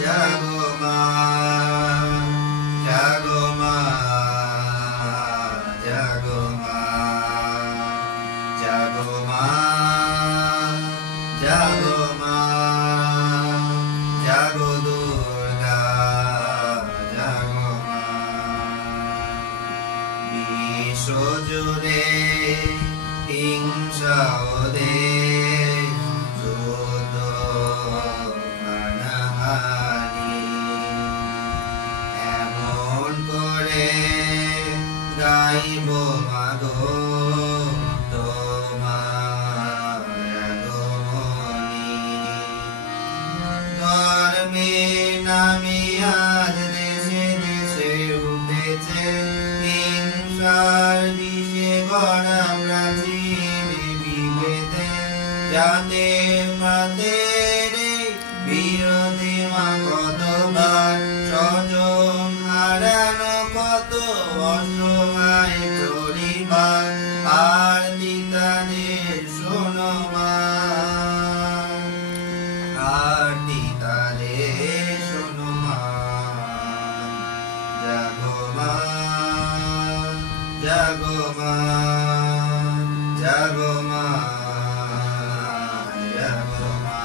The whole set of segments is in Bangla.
জাগো মা, জাগো মা, জাগো মা, জাগো মা, জাগো মা, জাগো দুর্গা, জাগো মা। বিশ্ব জুড়ে হিংসা ওদের যুদ্ধ হানাহানি, এমন করে গাইব মাগো তোমার আগমনী। ধর্মের নামে আজ দেশে দেশে উঠেছে হিংসার বিষে গড়া প্রাচীর বিভেদে, যাতে মাদের বিরোধী মা কতবার স্বজন হারানো, কত অসহায় পরিবার আরতি তাদের শোনো মা, আরতি তাদের শোনো মা। জাগো মা, জাগো মা, জাগো মা, জাগো মা।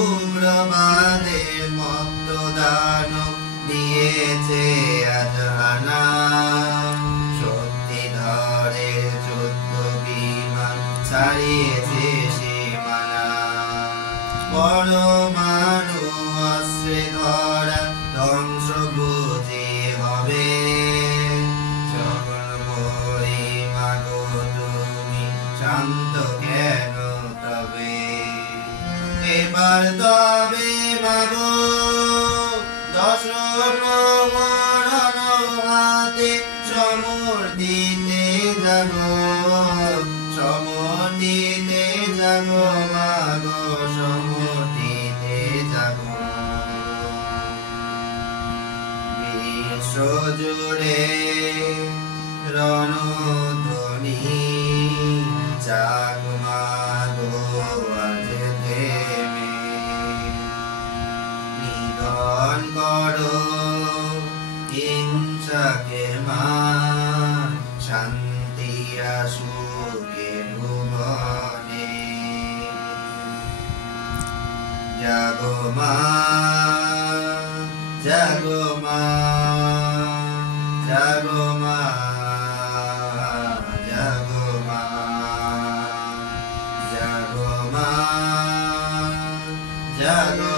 উগ্রবাদের মত্ত দানব দিয়েছে আজ হানা, শক্তিধরের যুদ্ধ বিমান ছাড়িয়েছে সীমানা। পরমাণু অস্ত্রে ধরা ধ্বংস বুঝি হবে, যখন বই মাগো তুমি শান্ত কেন তবে। এবার তবে মাগো দশম মরণ হাতে সমর দিতে যাবো, সমর দিতে যাবো মাগো, সমর দিতে যাবো। বিশ্ব জুড়ে রণধ্বনি, জাগো মাগো আজ থেমে, নিধন করো হিংসাকে মা, শান্তি আসুকে ভুবনে। জাগো মা, জাগো মা, জাগো মা, জাগো মা, জাগো মা, জাগো